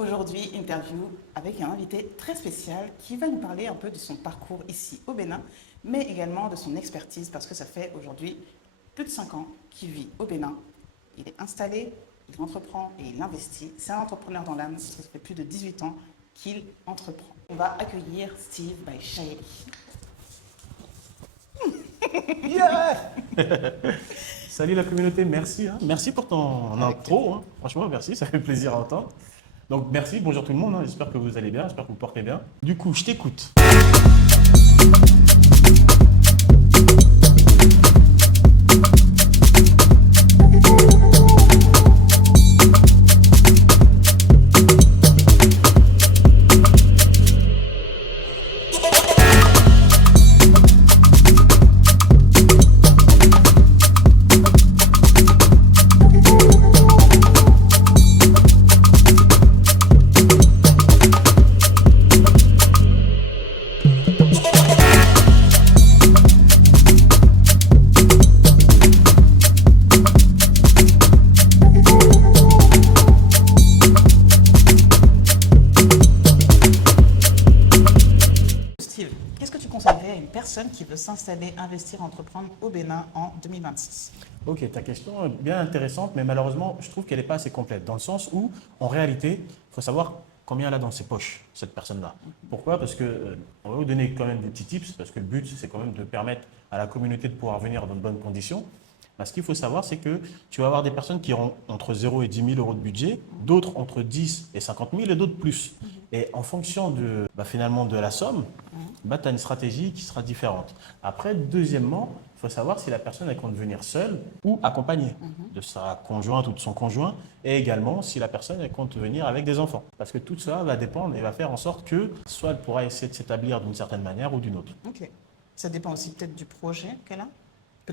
Aujourd'hui, interview avec un invité très spécial qui va nous parler un peu de son parcours ici au Bénin, mais également de son expertise parce que ça fait aujourd'hui plus de 5 ans qu'il vit au Bénin. Il est installé, il entreprend et il investit. C'est un entrepreneur dans l'âme, ça fait plus de 18 ans qu'il entreprend. On va accueillir Steve Baïchaïli. Yeah. Salut la communauté, merci. Merci pour ton intro. Franchement, merci, ça fait plaisir à entendre. Donc merci, bonjour tout le monde. J'espère que vous allez bien, j'espère que vous portez bien. Du coup, je t'écoute. Steve, qu'est-ce que tu conseillerais à une personne qui veut s'installer, investir, entreprendre au Bénin en 2026? Ok, ta question est bien intéressante, mais malheureusement, je trouve qu'elle n'est pas assez complète. Dans le sens où, en réalité, il faut savoir combien elle a dans ses poches, cette personne-là. Pourquoi? Parce que on va vous donner quand même des petits tips, parce que le but, c'est quand même de permettre à la communauté de pouvoir venir dans de bonnes conditions. Ce qu'il faut savoir, c'est que tu vas avoir des personnes qui auront entre 0 et 10 000 euros de budget, d'autres entre 10 et 50 000 et d'autres plus. Et en fonction finalement de la somme, tu as une stratégie qui sera différente. Après, deuxièmement, il faut savoir si la personne elle compte venir seule ou accompagnée de sa conjointe ou de son conjoint, et également si la personne elle compte venir avec des enfants. Parce que tout ça va dépendre et va faire en sorte que soit elle pourra essayer de s'établir d'une certaine manière ou d'une autre. Ok. Ça dépend aussi peut-être du projet qu'elle a.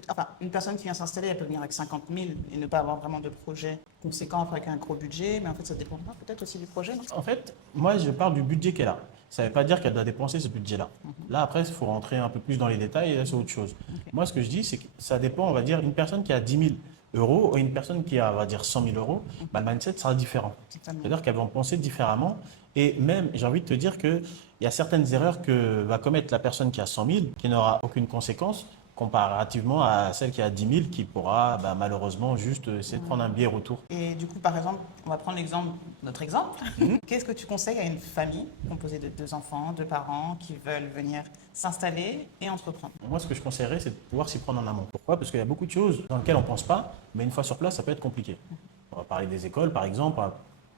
Enfin, une personne qui vient s'installer, elle peut venir avec 50 000 et ne pas avoir vraiment de projet conséquent avec un gros budget, mais en fait, ça dépendra peut-être aussi du projet, non? En fait, moi, je parle du budget qu'elle a. Ça ne veut pas dire qu'elle doit dépenser ce budget-là. Là, après, il faut rentrer un peu plus dans les détails et là, c'est autre chose. Moi, ce que je dis, c'est que ça dépend, on va dire, une personne qui a 10 000 euros et une personne qui a, on va dire, 100 000 euros, le mindset sera différent. C'est-à-dire qu'elles vont penser différemment. Et même, j'ai envie de te dire qu'il y a certaines erreurs que va commettre la personne qui a 100 000 qui n'aura aucune conséquence, comparativement à celle qui a 10 000 qui pourra malheureusement juste essayer de prendre un billet retour. Et du coup, par exemple, on va prendre notre exemple. Qu'est-ce que tu conseilles à une famille composée de 2 enfants, 2 parents qui veulent venir s'installer et entreprendre? Moi, ce que je conseillerais, c'est de pouvoir s'y prendre en amont. Pourquoi? Parce qu'il y a beaucoup de choses dans lesquelles on ne pense pas, mais une fois sur place, ça peut être compliqué. On va parler des écoles, par exemple.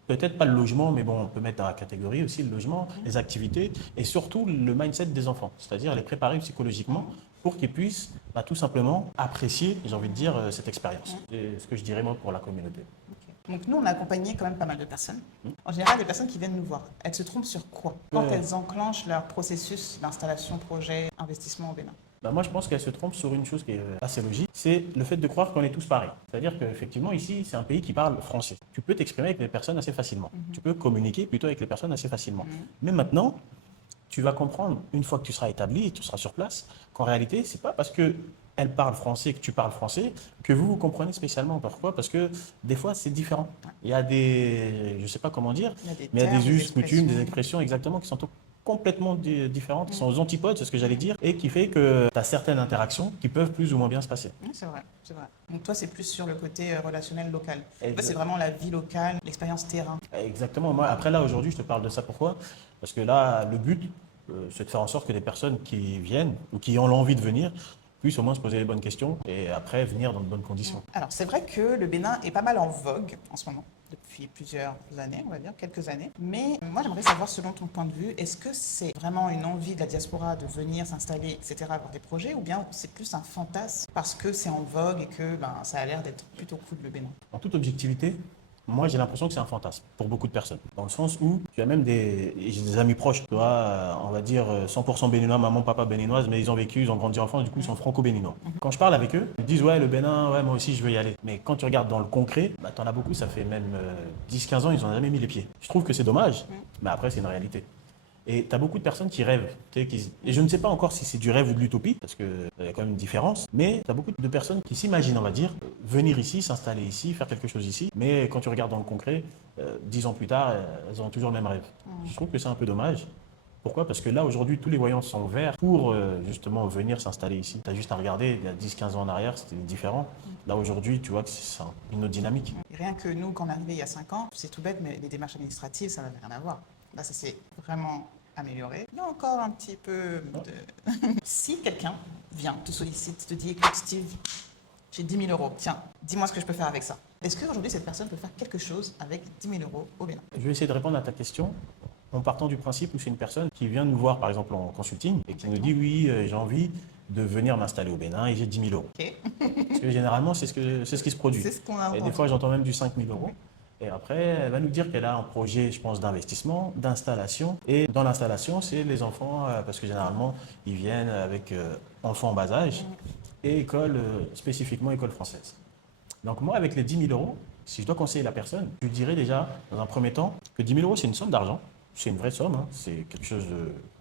Peut-être pas le logement, mais bon, on peut mettre dans la catégorie aussi le logement, les activités et surtout le mindset des enfants, c'est-à-dire les préparer psychologiquement pour qu'ils puissent tout simplement apprécier, j'ai envie de dire, cette expérience. C'est ce que je dirais moi pour la communauté. Okay. Donc nous, on a accompagné quand même pas mal de personnes. En général, les personnes qui viennent nous voir, elles se trompent sur quoi quand elles enclenchent leur processus d'installation, projet, investissement au Bénin? Moi, je pense qu'elle se trompe sur une chose qui est assez logique, c'est le fait de croire qu'on est tous pareils. C'est-à-dire qu'effectivement, ici, c'est un pays qui parle français. Tu peux t'exprimer avec les personnes assez facilement. Tu peux communiquer plutôt avec les personnes assez facilement. Mais maintenant, tu vas comprendre, une fois que tu seras établi et tu seras sur place, qu'en réalité, c'est pas parce qu'elle parle français, que tu parles français, que vous comprenez spécialement. Pourquoi? Parce que des fois, c'est différent. Il y a je ne sais pas comment dire, mais il y a des us, coutumes, des expressions exactement qui sont complètement différentes, qui sont aux antipodes, c'est ce que j'allais dire, et qui fait que tu as certaines interactions qui peuvent plus ou moins bien se passer. Oui, c'est vrai, c'est vrai. Donc toi, c'est plus sur le côté relationnel local. C'est vraiment la vie locale, l'expérience terrain. Exactement. Moi, après là, aujourd'hui, je te parle de ça. Pourquoi? Parce que là, le but, c'est de faire en sorte que les personnes qui viennent ou qui ont l'envie de venir puissent au moins se poser les bonnes questions et après venir dans de bonnes conditions. Alors, c'est vrai que le Bénin est pas mal en vogue en ce moment, depuis plusieurs années, on va dire, quelques années. Mais moi, j'aimerais savoir, selon ton point de vue, est-ce que c'est vraiment une envie de la diaspora de venir s'installer, etc., avoir des projets, ou bien c'est plus un fantasme parce que c'est en vogue et que ça a l'air d'être plutôt cool, le Bénin? En toute objectivité, moi, j'ai l'impression que c'est un fantasme pour beaucoup de personnes. Dans le sens où tu as même j'ai des amis proches, tu vois, on va dire 100% béninois, maman, papa béninoise, mais ils ont vécu, ils ont grandi en France, du coup, ils sont franco-béninois. Quand je parle avec eux, ils disent, ouais, le Bénin, ouais, moi aussi, je veux y aller. Mais quand tu regardes dans le concret, t'en as beaucoup, ça fait même 10-15 ans, ils n'ont jamais mis les pieds. Je trouve que c'est dommage, mais après, c'est une réalité. Et tu as beaucoup de personnes qui rêvent. Et je ne sais pas encore si c'est du rêve ou de l'utopie, parce qu'il y a quand même une différence. Mais tu as beaucoup de personnes qui s'imaginent, on va dire, venir ici, s'installer ici, faire quelque chose ici. Mais quand tu regardes dans le concret, 10 ans plus tard, elles ont toujours le même rêve. Je trouve que c'est un peu dommage. Pourquoi? Parce que là, aujourd'hui, tous les voyants sont verts pour justement venir s'installer ici. Tu as juste à regarder, il y a 10-15 ans en arrière, c'était différent. Là, aujourd'hui, tu vois que c'est une autre dynamique. Et rien que nous, quand on est arrivé il y a 5 ans, c'est tout bête, mais les démarches administratives, ça n'avait rien à voir. Là, ça s'est vraiment amélioré. Il y a encore un petit peu de... Si quelqu'un vient, te sollicite, te dit, écoute Steve, j'ai 10 000 euros, tiens, dis-moi ce que je peux faire avec ça. Est-ce qu'aujourd'hui, cette personne peut faire quelque chose avec 10 000 euros au Bénin? Je vais essayer de répondre à ta question en partant du principe où c'est une personne qui vient nous voir, par exemple, en consulting et qui nous dit, oui, j'ai envie de venir m'installer au Bénin et j'ai 10 000 euros. Ok. Parce que généralement, c'est ce qui se produit. C'est ce qu'on a Et des entendu. fois, j'entends même du 5 000 euros. Et après, elle va nous dire qu'elle a un projet, je pense, d'investissement, d'installation. Et dans l'installation, c'est les enfants, parce que généralement, ils viennent avec enfants en bas âge et école, spécifiquement école française. Donc moi, avec les 10 000 euros, si je dois conseiller la personne, je lui dirais déjà, dans un premier temps, que 10 000 euros, c'est une somme d'argent. C'est une vraie somme, hein, c'est quelque chose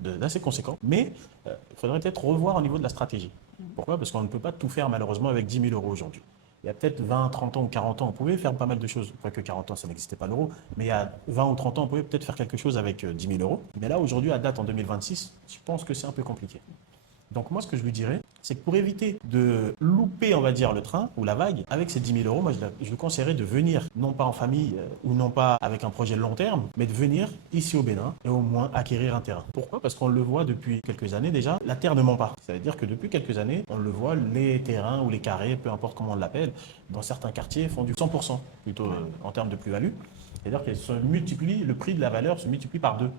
d'assez conséquent. Mais il faudrait peut-être revoir au niveau de la stratégie. Pourquoi? Parce qu'on ne peut pas tout faire malheureusement avec 10 000 euros aujourd'hui. Il y a peut-être 20, 30 ans ou 40 ans, on pouvait faire pas mal de choses. Quoique 40 ans, ça n'existait pas l'euro. Mais il y a 20 ou 30 ans, on pouvait peut-être faire quelque chose avec 10 000 euros. Mais là, aujourd'hui, à date, en 2026, je pense que c'est un peu compliqué. Donc moi, ce que je lui dirais, c'est que pour éviter de louper, on va dire, le train ou la vague, avec ces 10 000 euros, moi, je lui conseillerais de venir, non pas en famille ou non pas avec un projet long terme, mais de venir ici au Bénin et au moins acquérir un terrain. Pourquoi? Parce qu'on le voit depuis quelques années déjà, la terre ne ment pas. C'est-à-dire que depuis quelques années, on le voit, les terrains ou les carrés, peu importe comment on l'appelle, dans certains quartiers font du 100%, plutôt en termes de plus-value. C'est-à-dire que le prix de la valeur se multiplie par deux.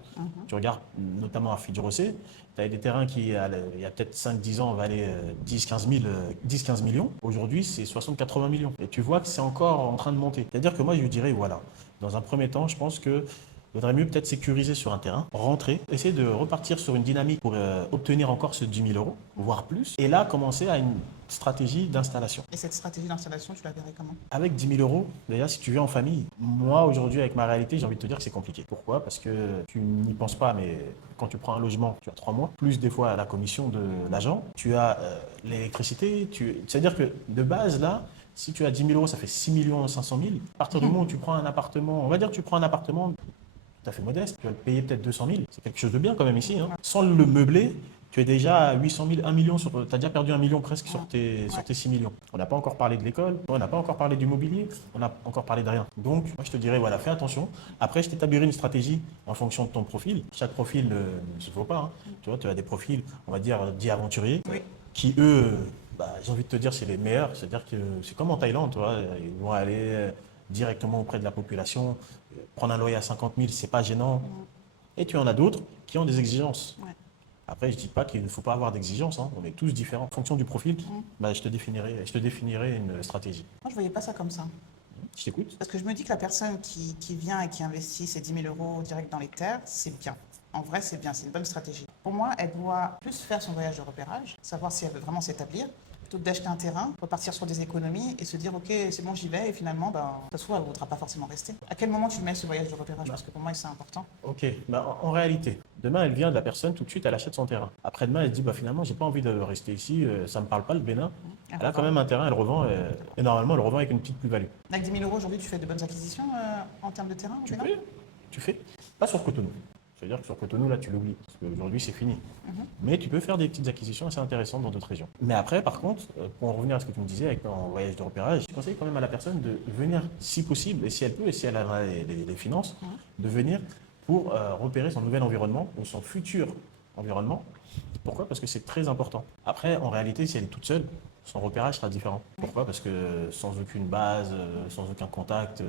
Tu regardes notamment à Fidjurosé, tu as des terrains qui, il y a peut-être 5-10 ans, valaient 10-15 millions. Aujourd'hui, c'est 60-80 millions. Et tu vois que c'est encore en train de monter. C'est-à-dire que moi, je lui dirais, voilà, dans un premier temps, je pense que il vaudrait mieux peut-être sécuriser sur un terrain, rentrer, essayer de repartir sur une dynamique pour obtenir encore ce 10 000 euros, voire plus. Et là, commencer à une stratégie d'installation. Et cette stratégie d'installation, tu la verrais comment? Avec 10 000 euros, déjà, si tu vis en famille, moi, aujourd'hui, avec ma réalité, j'ai envie de te dire que c'est compliqué. Pourquoi? Parce que tu n'y penses pas, mais quand tu prends un logement, tu as 3 mois, plus des fois la commission de l'agent, tu as l'électricité, c'est-à-dire que de base, là, si tu as 10 000 euros, ça fait 6 500 000. À partir du moment où tu prends un appartement, on va dire que tu prends un appartement tout à fait modeste, tu vas le payer peut-être 200 000, c'est quelque chose de bien quand même ici. Hein. Sans le meubler, tu es déjà à 800 000, 1 million, tu as déjà perdu 1 million presque sur tes 6 millions. On n'a pas encore parlé de l'école, on n'a pas encore parlé du mobilier, on n'a encore parlé de rien. Donc, moi je te dirais, voilà, fais attention. Après, je t'établirai une stratégie en fonction de ton profil. Chaque profil ne se vaut pas. Hein. Tu vois, tu as des profils, on va dire, dits aventuriers, qui eux, j'ai envie de te dire, c'est les meilleurs. C'est-à-dire que c'est comme en Thaïlande, tu vois, ils vont aller directement auprès de la population. Prendre un loyer à 50 000, c'est pas gênant. Et tu en as d'autres qui ont des exigences. Ouais. Après, je ne dis pas qu'il ne faut pas avoir d'exigences. Hein. On est tous différents. En fonction du profil, je te définirai une stratégie. Moi, je ne voyais pas ça comme ça. Je t'écoute. Parce que je me dis que la personne qui vient et qui investit ses 10 000 euros direct dans les terres, c'est bien. En vrai, c'est bien, c'est une bonne stratégie. Pour moi, elle doit plus faire son voyage de repérage, savoir si elle veut vraiment s'établir, plutôt que d'acheter un terrain, repartir sur des économies et se dire ok, c'est bon, j'y vais, et finalement, ça se trouve, elle ne voudra pas forcément rester. À quel moment tu mets ce voyage de repérage? Parce que pour moi, c'est important. Ok, en réalité, demain, elle vient de la personne, tout de suite, elle achète son terrain. Après-demain, elle se dit finalement, j'ai pas envie de rester ici, ça me parle pas le Bénin. Elle a quand même un terrain, elle revend, et normalement, elle revend avec une petite plus-value. Avec 10 000 euros aujourd'hui, tu fais de bonnes acquisitions en termes de terrain au Bénin? Tu fais. Pas sur Cotonou. C'est-à-dire que sur Cotonou, là, tu l'oublies, parce qu'aujourd'hui, c'est fini. Mais tu peux faire des petites acquisitions assez intéressantes dans d'autres régions. Mais après, par contre, pour en revenir à ce que tu me disais avec ton voyage de repérage, je conseille quand même à la personne de venir, si possible, et si elle peut, et si elle a les finances, de venir pour repérer son nouvel environnement ou son futur environnement. Pourquoi? Parce que c'est très important. Après, en réalité, si elle est toute seule, son repérage sera différent. Pourquoi? Parce que sans aucune base, sans aucun contact,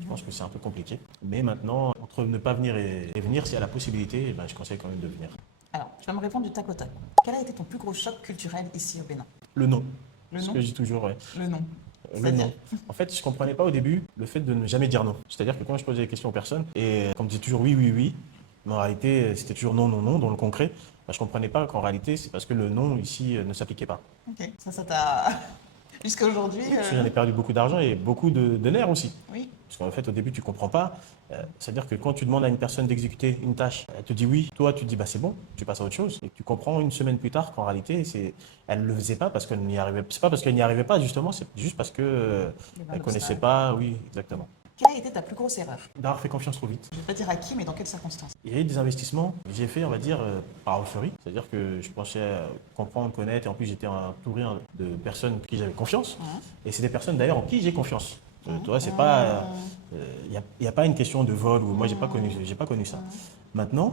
je pense que c'est un peu compliqué. Mais maintenant, entre ne pas venir et venir, s'il y a la possibilité, je conseille quand même de venir. Alors, tu vas me répondre du tac au tac. Quel a été ton plus gros choc culturel ici au Bénin? Le nom. Le ce nom? que je dis toujours, ouais. Le nom. Le nom. En fait, je ne comprenais pas au début le fait de ne jamais dire non. C'est-à-dire que quand je posais des questions aux personnes, et qu'on me disait toujours oui, oui, oui, mais en réalité, c'était toujours non, non, non, dans le concret. Je ne comprenais pas qu'en réalité, c'est parce que le non ici ne s'appliquait pas. Ok, ça t'a Jusqu'à aujourd'hui. Parce que j'en ai perdu beaucoup d'argent et beaucoup de nerfs aussi. Oui. Parce qu'en fait, au début, tu ne comprends pas. C'est-à-dire que quand tu demandes à une personne d'exécuter une tâche, elle te dit oui, toi, tu te dis bah, c'est bon, tu passes à autre chose. Et tu comprends une semaine plus tard qu'en réalité, elle ne le faisait pas parce qu'elle n'y arrivait. C'est pas parce qu'elle n'y arrivait pas, justement, c'est juste parce qu'elle ne connaissait pas. Oui, exactement. Quelle a été ta plus grosse erreur? D'avoir fait confiance trop vite. Je ne vais pas dire à qui, mais dans quelles circonstances? Il y a eu des investissements que j'ai fait, on va dire, par euphorie. C'est-à-dire que je pensais comprendre, connaître, et en plus j'étais entouré de personnes en qui j'avais confiance. Et c'est des personnes d'ailleurs en qui j'ai confiance. Tu vois, c'est pas, il n'y a pas une question de vol ou moi j'ai pas connu ça. Maintenant,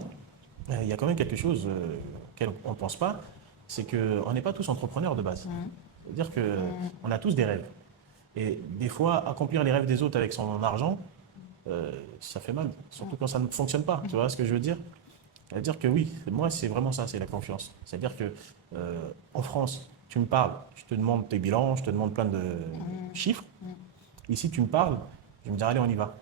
il y a quand même quelque chose auquel on ne pense pas, c'est qu'on n'est pas tous entrepreneurs de base. C'est-à-dire qu'on a tous des rêves. Et des fois, accomplir les rêves des autres avec son argent, ça fait mal, surtout quand ça ne fonctionne pas. Tu vois ce que je veux dire? C'est-à-dire que oui, moi, c'est vraiment ça, c'est la confiance. C'est-à-dire que en France, tu me parles, je te demande tes bilans, je te demande plein de chiffres. Ici, tu me parles, je vais me dire, allez, on y va.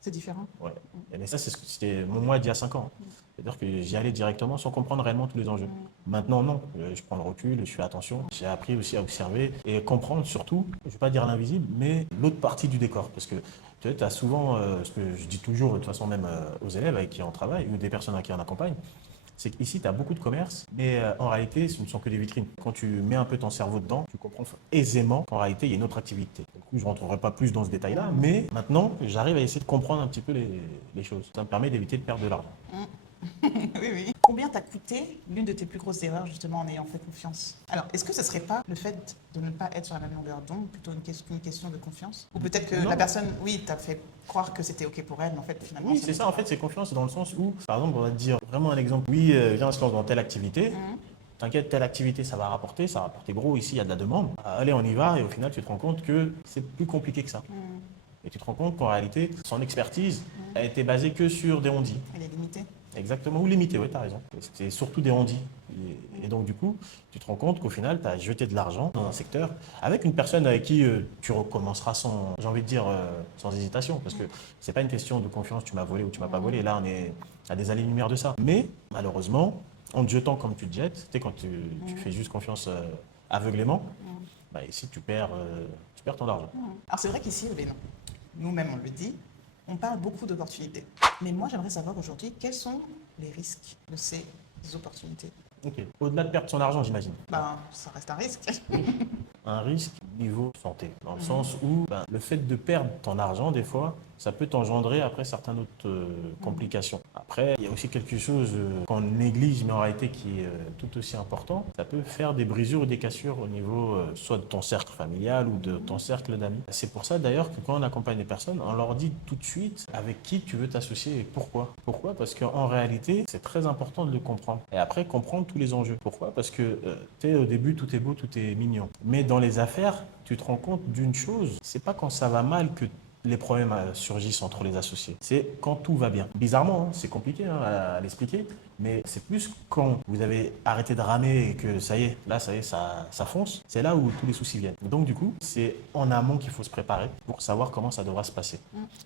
C'est différent. Ouais. Mais ça, c'était mon moi d'il y a 5 ans. C'est-à-dire que j'y allais directement sans comprendre réellement tous les enjeux. Maintenant, non. Je prends le recul, je fais attention. J'ai appris aussi à observer et comprendre surtout, je ne vais pas dire l'invisible, mais l'autre partie du décor. Parce que tu as souvent, ce que je dis toujours, de toute façon même aux élèves avec qui on travaille ou des personnes à qui on accompagne, c'est qu'ici, tu as beaucoup de commerce, mais en réalité, ce ne sont que des vitrines. Quand tu mets un peu ton cerveau dedans, tu comprends aisément qu'en réalité, il y a une autre activité. Du coup, je ne rentrerai pas plus dans ce détail-là, mais maintenant, j'arrive à essayer de comprendre un petit peu les choses. Ça me permet d'éviter de perdre de l'argent. Oui, oui. Combien t'a coûté l'une de tes plus grosses erreurs justement en ayant fait confiance? Alors, est-ce que ce serait pas le fait de ne pas être sur la même longueur d'onde, plutôt une question de confiance? Ou peut-être que la personne, oui, t'a fait croire que c'était OK pour elle, mais en fait, finalement... Oui, c'est ça, en fait, c'est confiance dans le sens où, par exemple, on va te dire vraiment un exemple, oui, viens, on se lance dans telle activité. T'inquiète, telle activité, ça va rapporter gros, ici, il y a de la demande. Allez, on y va, et au final, tu te rends compte que c'est plus compliqué que ça. Et tu te rends compte qu'en réalité, son expertise a été basée que sur des ondits. Elle est limitée. Exactement, ou limité, oui, tu as raison. C'est surtout des ondits. Et donc, du coup, tu te rends compte qu'au final, tu as jeté de l'argent dans un secteur avec une personne avec qui tu recommenceras sans, j'ai envie de dire, sans hésitation. Parce que c'est pas une question de confiance, tu m'as volé ou tu m'as pas volé. Là, on est à des années-lumière de ça. Mais, malheureusement, en te jetant comme tu te jettes, tu sais, quand tu fais juste confiance aveuglément, bah, ici, tu perds ton argent. Alors, c'est vrai qu'ici, nous-mêmes, on le dit, on parle beaucoup d'opportunités. Mais moi, j'aimerais savoir aujourd'hui quels sont les risques de ces opportunités. Ok. Au-delà de perdre son argent, j'imagine. Ben, ça reste un risque. Un risque niveau santé, dans le sens où le fait de perdre ton argent, des fois, ça peut t'engendrer après certaines autres complications. Après, il y a aussi quelque chose qu'on néglige, mais en réalité qui est tout aussi important. Ça peut faire des brisures ou des cassures au niveau soit de ton cercle familial ou de ton cercle d'amis. C'est pour ça d'ailleurs que quand on accompagne des personnes, on leur dit tout de suite avec qui tu veux t'associer et pourquoi. Pourquoi? Parce qu'en réalité, c'est très important de le comprendre. Et après, comprendre tous les enjeux. Pourquoi? Parce que au début, tout est beau, tout est mignon. Mais dans les affaires, tu te rends compte d'une chose, c'est pas quand ça va mal que les problèmes surgissent entre les associés. C'est quand tout va bien. Bizarrement, c'est compliqué à l'expliquer, mais c'est plus quand vous avez arrêté de ramer et que ça y est, ça fonce, c'est là où tous les soucis viennent. Donc du coup, c'est en amont qu'il faut se préparer pour savoir comment ça devra se passer.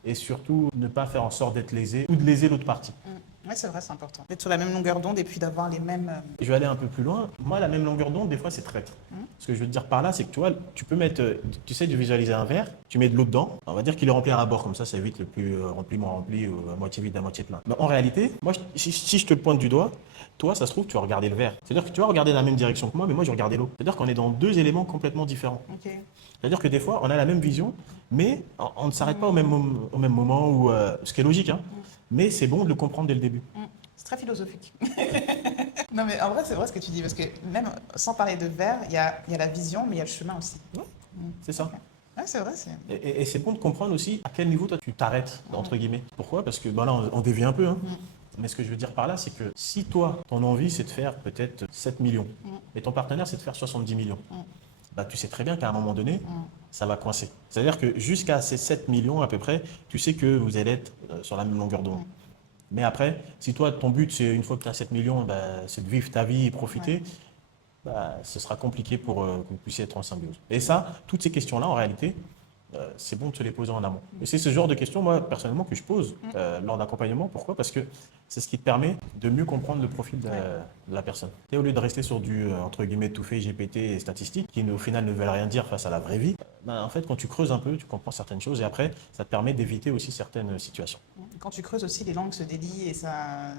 Et surtout, ne pas faire en sorte d'être lésé ou de léser l'autre partie. Oui, c'est vrai, c'est important. D'être sur la même longueur d'onde et puis d'avoir les mêmes... Je vais aller un peu plus loin. Moi, la même longueur d'onde, des fois, c'est traître. Ce que je veux te dire par là, c'est que tu vois, tu peux mettre, tu sais, de visualiser un verre, tu mets de l'eau dedans, on va dire qu'il est rempli à bord, comme ça évite le plus rempli, moins rempli, ou à moitié vide, à moitié plein. Mais en réalité, moi, si je te le pointe du doigt, toi, ça se trouve, tu vas regarder le verre. C'est-à-dire que tu vas regarder dans la même direction que moi, mais moi, je vais regarder l'eau. C'est-à-dire qu'on est dans deux éléments complètement différents. Okay. C'est-à-dire que des fois, on a la même vision, mais on ne s'arrête pas au même moment, où, ce qui est logique, hein. Mais c'est bon de le comprendre dès le début. C'est très philosophique. Non, mais en vrai, c'est vrai ce que tu dis, parce que même sans parler de verre, il y a la vision, mais il y a le chemin aussi. C'est ça. Okay. Ouais, c'est vrai. Et c'est bon de comprendre aussi à quel niveau toi tu t'arrêtes, entre guillemets. Pourquoi? Parce que là, on dévie un peu. Hein. Mais ce que je veux dire par là, c'est que si toi, ton envie, c'est de faire peut-être 7 millions, et ton partenaire, c'est de faire 70 millions, tu sais très bien qu'à un moment donné, ça va coincer. C'est-à-dire que jusqu'à ces 7 millions à peu près, tu sais que vous allez être sur la même longueur d'onde. Mais après, si toi, ton but, c'est une fois que tu as 7 millions, c'est de vivre ta vie et profiter, ce sera compliqué pour que vous puissiez être en symbiose. Et ça, toutes ces questions-là, en réalité, c'est bon de se les poser en amont. Et c'est ce genre de questions, moi, personnellement, que je pose lors d'accompagnement. Pourquoi? Parce que c'est ce qui te permet de mieux comprendre le profil de la personne. Et au lieu de rester sur du, entre guillemets, tout fait, GPT et statistiques, qui au final ne veulent rien dire face à la vraie vie, en fait, quand tu creuses un peu, tu comprends certaines choses et après, ça te permet d'éviter aussi certaines situations. Quand tu creuses aussi, les langues se délient et ça...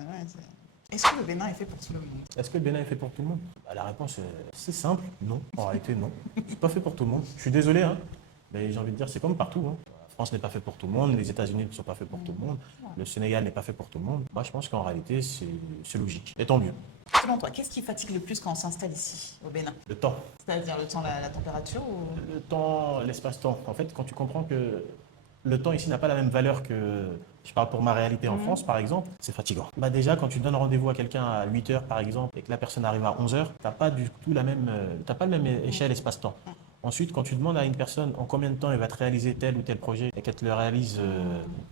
Est-ce que le Bénin est fait pour tout le monde? Est-ce que le Bénin est fait pour tout le monde? La réponse, c'est simple, non. En réalité, non. C'est pas fait pour tout le monde. Je suis désolé, hein, mais j'ai envie de dire, c'est comme partout. Hein. La France n'est pas fait pour tout le monde, les États-Unis ne sont pas faits pour tout le monde, le Sénégal n'est pas fait pour tout le monde. Moi, je pense qu'en réalité, c'est logique. Et tant mieux. Selon toi, qu'est-ce qui fatigue le plus quand on s'installe ici, au Bénin? Le temps. C'est-à-dire le temps, la température ou... Le temps, l'espace-temps. En fait, quand tu comprends que le temps ici n'a pas la même valeur que, je parle pour ma réalité en France par exemple, c'est fatigant. Déjà, quand tu donnes rendez-vous à quelqu'un à 8 heures par exemple et que la personne arrive à 11 heures, tu n'as pas du tout t'as pas le même échelle espace-temps. Ensuite, quand tu demandes à une personne en combien de temps elle va te réaliser tel ou tel projet et qu'elle te le réalise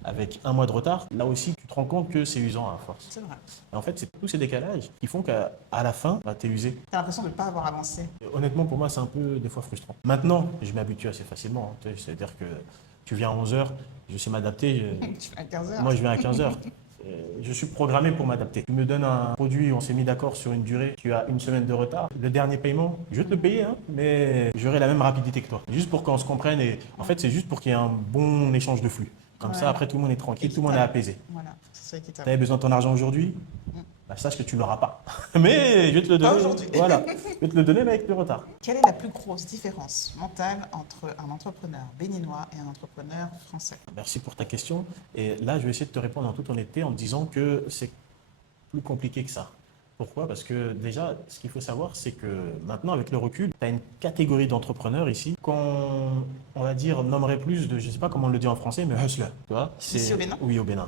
avec un mois de retard, là aussi, tu te rends compte que c'est usant à force. C'est vrai. Et en fait, c'est tous ces décalages qui font qu'à la fin, tu es usé. Tu as l'impression de ne pas avoir avancé. Et honnêtement, pour moi, c'est un peu des fois frustrant. Maintenant, je m'habitue assez facilement. Hein, c'est-à-dire que tu viens à 11 heures, je sais m'adapter. Tu viens à 15 heures. Moi, je viens à 15 heures. Je suis programmé pour m'adapter. Tu me donnes un produit, on s'est mis d'accord sur une durée, tu as une semaine de retard. Le dernier paiement, je vais te le payer, hein, mais j'aurai la même rapidité que toi. Juste pour qu'on se comprenne et en fait, c'est juste pour qu'il y ait un bon échange de flux. Comme ça, après, tout le monde est tranquille, tout le monde est apaisé. Voilà, c'est Tu équitable. avais besoin de ton argent aujourd'hui, sache que tu ne l'auras pas. Mais je vais te le donner. Pas aujourd'hui. Voilà, je vais te le donner, mais avec du retard. Quelle est la plus grosse différence mentale entre un entrepreneur béninois et un entrepreneur français? Merci pour ta question. Et là, je vais essayer de te répondre en toute honnêteté en te disant que c'est plus compliqué que ça. Pourquoi? Parce que déjà, ce qu'il faut savoir, c'est que maintenant, avec le recul, tu as une catégorie d'entrepreneurs ici qu'on, on va dire, nommerait plus de, je ne sais pas comment on le dit en français, mais hustler. Tu vois? Ici au Bénin? Oui, au Bénin.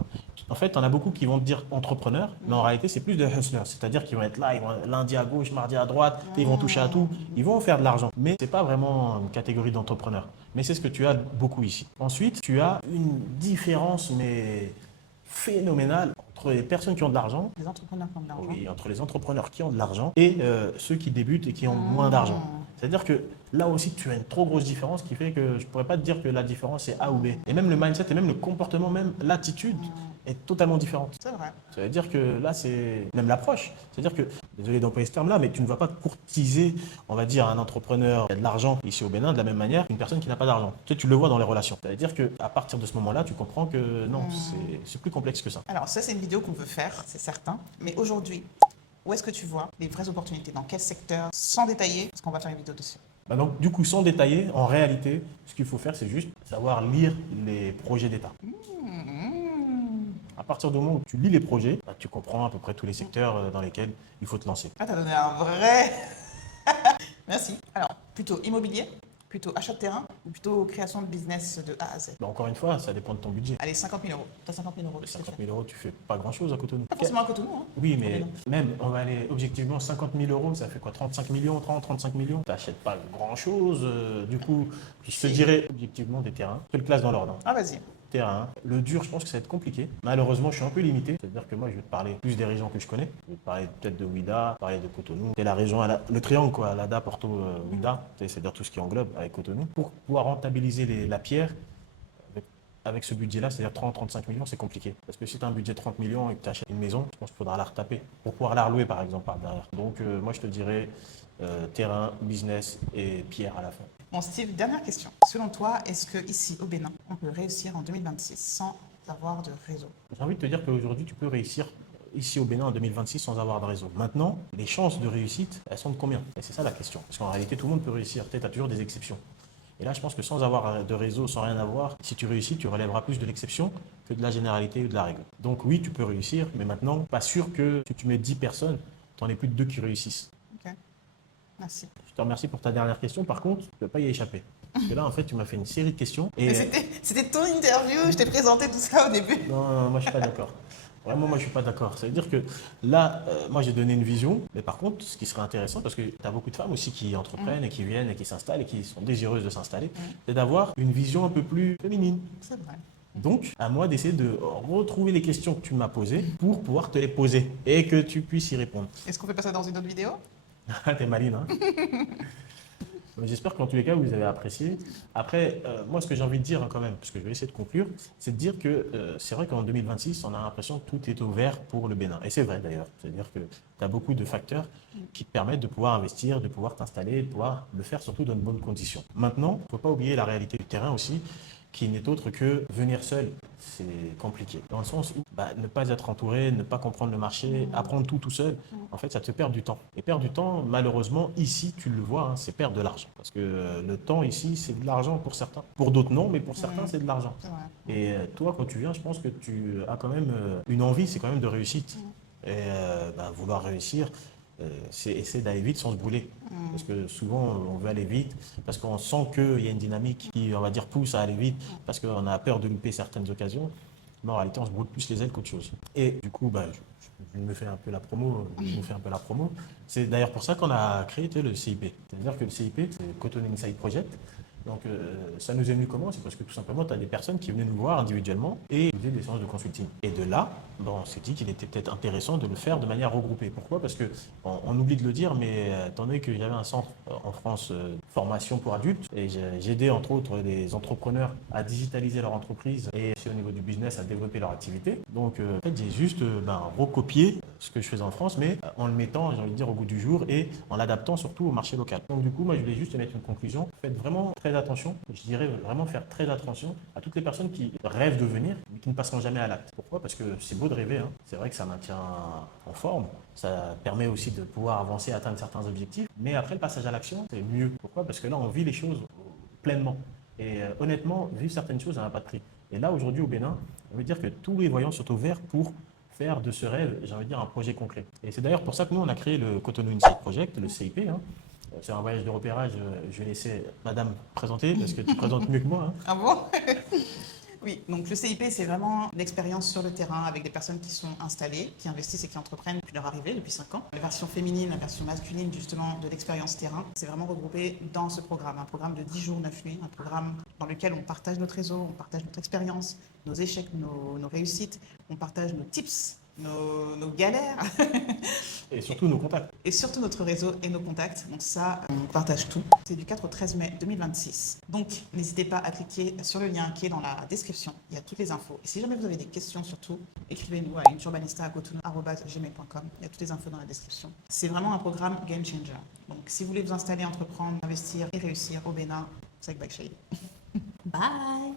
En fait, on a beaucoup qui vont te dire entrepreneurs, mais en réalité, c'est plus de hustlers. C'est-à-dire qu'ils vont être là, ils vont lundi à gauche, mardi à droite, ils vont toucher à tout, ils vont faire de l'argent. Mais ce n'est pas vraiment une catégorie d'entrepreneurs. Mais c'est ce que tu as beaucoup ici. Ensuite, tu as une différence, mais phénoménale entre les personnes qui ont de l'argent, Les entrepreneurs qui ont de l'argent. oui, entre les entrepreneurs qui ont de l'argent et ceux qui débutent et qui ont moins d'argent. C'est-à-dire que là aussi, tu as une trop grosse différence qui fait que je ne pourrais pas te dire que la différence est A ou B. Et même le mindset et même le comportement, même l'attitude est totalement différente. C'est vrai. Ça veut dire que là, c'est même l'approche. C'est-à-dire que, désolé d'employer ce terme-là, mais tu ne vas pas courtiser, on va dire, un entrepreneur qui a de l'argent ici au Bénin de la même manière qu'une personne qui n'a pas d'argent. Tu sais, tu le vois dans les relations. Ça veut dire qu'à partir de ce moment-là, tu comprends que non, c'est plus complexe que ça. Alors ça, c'est une vidéo qu'on veut faire, c'est certain. Mais aujourd'hui, où est-ce que tu vois les vraies opportunités? Dans quel secteur? Sans détailler, parce qu'on va faire une vidéo dessus. Donc, du coup, sans détailler, en réalité, ce qu'il faut faire, c'est juste savoir lire les projets d'État. À partir du moment où tu lis les projets, tu comprends à peu près tous les secteurs dans lesquels il faut te lancer. Ah, t'as donné un vrai... Merci. Alors, plutôt immobilier, plutôt achat de terrain ou plutôt création de business de A à Z? Encore une fois, ça dépend de ton budget. Allez, 50 000 euros. T'as 50 000 euros. 50 000 euros, tu fais pas grand-chose à Cotonou. Pas forcément à Cotonou, hein. Oui, mais même, on va aller objectivement 50 000 euros, ça fait quoi? 35 millions, 30, 35 millions? Tu n'achètes pas grand-chose. Du coup, je te dirais objectivement des terrains. Je te le classe dans l'ordre. Ah, vas-y. Terrain. Le dur, je pense que ça va être compliqué. Malheureusement, je suis un peu limité. C'est-à-dire que moi, je vais te parler plus des régions que je connais. Je vais te parler peut-être de Ouida, parler de Cotonou. C'est la région, le triangle, quoi, Alada, Porto, Ouida. C'est-à-dire tout ce qui englobe avec Cotonou. Pour pouvoir rentabiliser la pierre, avec ce budget-là, c'est-à-dire 30-35 millions, c'est compliqué. Parce que si tu as un budget de 30 millions et que tu achètes une maison, je pense qu'il faudra la retaper pour pouvoir la relouer, par exemple, par derrière. Donc, moi, je te dirais terrain, business et pierre à la fin. Bon, Steve, dernière question. Selon toi, est-ce qu'ici, au Bénin, on peut réussir en 2026 sans avoir de réseau? J'ai envie de te dire qu'aujourd'hui, tu peux réussir ici au Bénin en 2026 sans avoir de réseau. Maintenant, les chances de réussite, elles sont de combien? Et c'est ça la question. Parce qu'en réalité, tout le monde peut réussir. Tu as toujours des exceptions. Et là, je pense que sans avoir de réseau, sans rien avoir, si tu réussis, tu relèveras plus de l'exception que de la généralité ou de la règle. Donc oui, tu peux réussir, mais maintenant, pas sûr que si tu mets 10 personnes, tu n'en aies plus de 2 qui réussissent. Ok, merci. Je te remercie pour ta dernière question. Par contre, tu ne peux pas y échapper. Parce que là, en fait, tu m'as fait une série de questions. Et... C'était ton interview, je t'ai présenté tout ça au début. Non, moi, je ne suis pas d'accord. Vraiment, moi, je ne suis pas d'accord. Ça veut dire que là, moi, j'ai donné une vision. Mais par contre, ce qui serait intéressant, parce que tu as beaucoup de femmes aussi qui entreprennent et qui viennent et qui s'installent et qui sont désireuses de s'installer, c'est d'avoir une vision un peu plus féminine. C'est vrai. Donc, à moi d'essayer de retrouver les questions que tu m'as posées pour pouvoir te les poser et que tu puisses y répondre. Est-ce qu'on fait pas ça dans une autre vidéo? T'es maline, hein? J'espère qu'en tous les cas, vous avez apprécié. Après, moi, ce que j'ai envie de dire quand même, parce que je vais essayer de conclure, c'est de dire que c'est vrai qu'en 2026, on a l'impression que tout est ouvert pour le Bénin. Et c'est vrai d'ailleurs. C'est-à-dire que tu as beaucoup de facteurs qui te permettent de pouvoir investir, de pouvoir t'installer, de pouvoir le faire surtout dans de bonnes conditions. Maintenant, il ne faut pas oublier la réalité du terrain aussi, qui n'est autre que venir seul, c'est compliqué. Dans le sens où ne pas être entouré, ne pas comprendre le marché, apprendre tout seul, en fait, ça te perd du temps. Et perdre du temps, malheureusement, ici, tu le vois, hein, c'est perdre de l'argent. Parce que le temps ici, c'est de l'argent pour certains. Pour d'autres, non, mais pour certains, c'est de l'argent. Et toi, quand tu viens, je pense que tu as quand même une envie, c'est quand même de réussite. Et vouloir réussir, c'est essayer d'aller vite sans se brûler. Parce que souvent, on veut aller vite, parce qu'on sent qu'il y a une dynamique qui, on va dire, pousse à aller vite, parce qu'on a peur de louper certaines occasions. Mais en réalité, on se brûle plus les ailes qu'autre chose. Et du coup, je me fais un peu la promo. C'est d'ailleurs pour ça qu'on a créé le CIP. C'est-à-dire que le CIP, c'est Cotonou Inside Project. Donc, ça nous est venu comment? C'est parce que tout simplement, tu as des personnes qui venaient nous voir individuellement et faisaient des séances de consulting. Et de là, on s'est dit qu'il était peut-être intéressant de le faire de manière regroupée. Pourquoi? Parce que on oublie de le dire, mais étant donné qu'il y avait un centre en France formation pour adultes, et j'ai aidé entre autres les entrepreneurs à digitaliser leur entreprise et aussi au niveau du business à développer leur activité. Donc, en fait, j'ai juste recopié ce que je faisais en France, mais en le mettant, j'ai envie de dire, au goût du jour et en l'adaptant surtout au marché local. Donc, du coup, moi, je voulais juste mettre une conclusion. Faites vraiment très attention, je dirais vraiment faire très attention à toutes les personnes qui rêvent de venir, mais qui ne passeront jamais à l'acte. Pourquoi? Parce que c'est beau de rêver, hein. C'est vrai que ça maintient en forme, ça permet aussi de pouvoir avancer, atteindre certains objectifs, mais après le passage à l'action, c'est mieux. Pourquoi? Parce que là, on vit les choses pleinement. Et honnêtement, vivre certaines choses, ça n'a pas de prix. Et là, aujourd'hui, au Bénin, on veut dire que tous les voyants sont ouverts pour faire de ce rêve, j'ai envie de dire, un projet concret. Et c'est d'ailleurs pour ça que nous, on a créé le Cotonou Inside Project, le CIP, hein. C'est un voyage de repérage. Je vais laisser Madame présenter parce que tu présentes mieux que moi, hein. Ah bon? Oui, donc le CIP, c'est vraiment l'expérience sur le terrain avec des personnes qui sont installées, qui investissent et qui entreprennent depuis leur arrivée, depuis 5 ans. La version féminine, la version masculine, justement, de l'expérience terrain, c'est vraiment regroupé dans ce programme. Un programme de 10 jours, 9 nuits, un programme dans lequel on partage notre réseau, on partage notre expérience, nos échecs, nos réussites, on partage nos tips, nos galères. Et surtout nos contacts. Et surtout notre réseau et nos contacts. Donc ça, on partage tout. C'est du 4 au 13 mai 2026. Donc n'hésitez pas à cliquer sur le lien qui est dans la description. Il y a toutes les infos. Et si jamais vous avez des questions surtout, écrivez-nous à inturbanista@cotonou@gmail.com. Il y a toutes les infos dans la description. C'est vraiment un programme game changer. Donc si vous voulez vous installer, entreprendre, investir et réussir au Bénin, c'est avec Bakshaï. Bye.